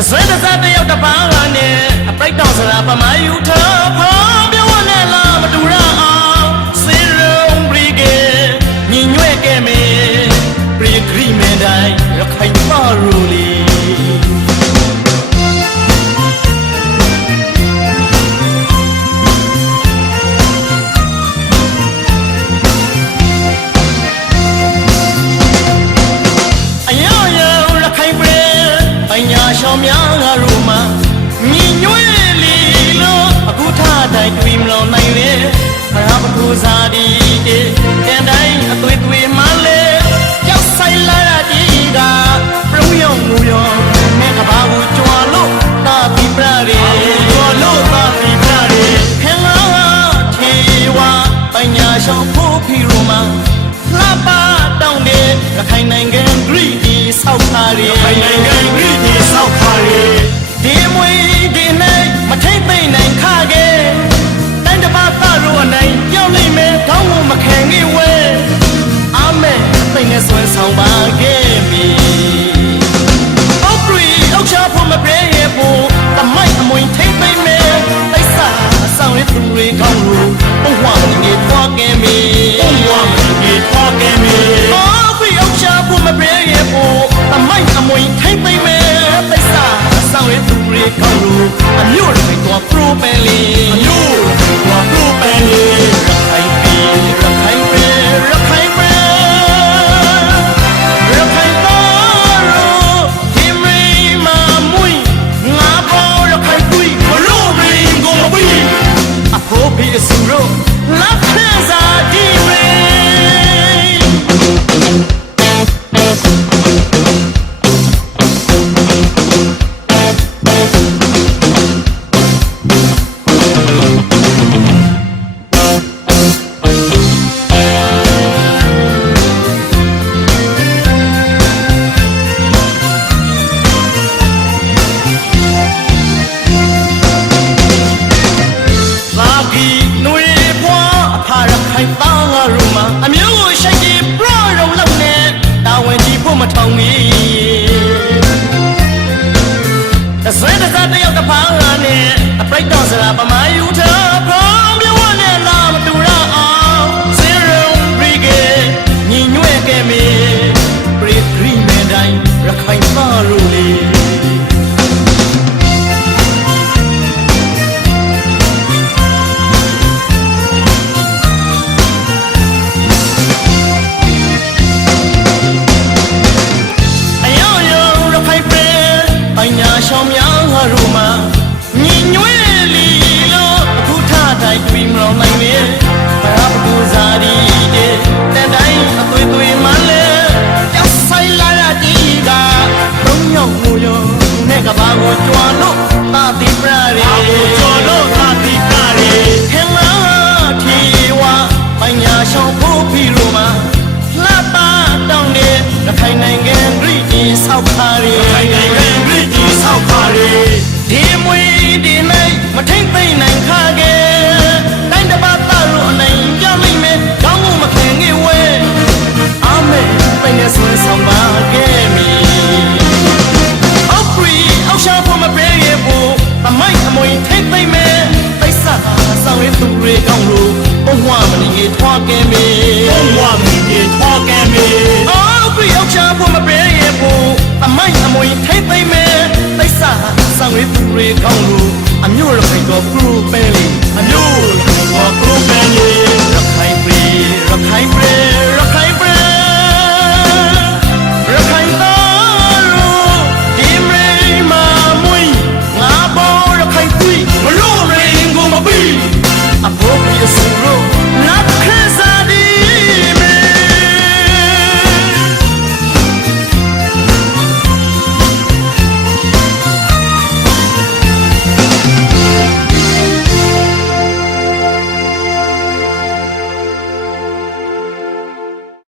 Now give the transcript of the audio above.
တဆွဲတစားတယောက်တစ်ပါးကနဲ့အပိတ်တော်စရာပမာယူထားဖောင်းပြော ညာရှောင်းများငါတို့မှာမြင်ညွဲလီလို့အခုထားတိုင်းတွေ့မလို့နိုင်လေဘရာပထူစားဒီတဲ့တဲ့တိုင်းအသွေးသွေးမှလေကြောက်ဆိုင်လာရတီကပရုံယုံမူယောမဲကဘာကိုကြွာလို့တာတိပရရေကြွာလို့တာတိပရရေခင်လာထေဝပညာရှောင်းဖို့ဖီရိုမှာလှပတောင်းနေရခိုင်နိုင်ငံဂရိဒီဆောက်ခါရီရခိုင်နိုင်ငံဂရိဒီဆောက်ခါရီ ဒီမွေဒီနိုင်မထိတ်သိမ့်နိုင်ခခဲ့ ရခိုင်သားငါရုံမှာအမျိုးကိုရှိုက်ကြီးပရောရုံလောက်နဲ့တာဝန်ကြီးဖို့မထောင်ကြီးတဆွဲတစားတယောက်တစ်ဖားငါနဲ့အပရိတ်တော်စရာပ talking me Oh what me you talking me အော်ပြရောက်ချဖို့မပေးရင်ဘူးအမိုက်အမွေထိမ့်သိမ့်မယ်သိစဆောင်ရွက်သူတွေကောင်းလို့အမျိုးရခိုင်တော် group ပဲလေအမျိုးရခိုင်တော် group ပဲလေရခိုင်ပြည်ရခိုင်ပြည်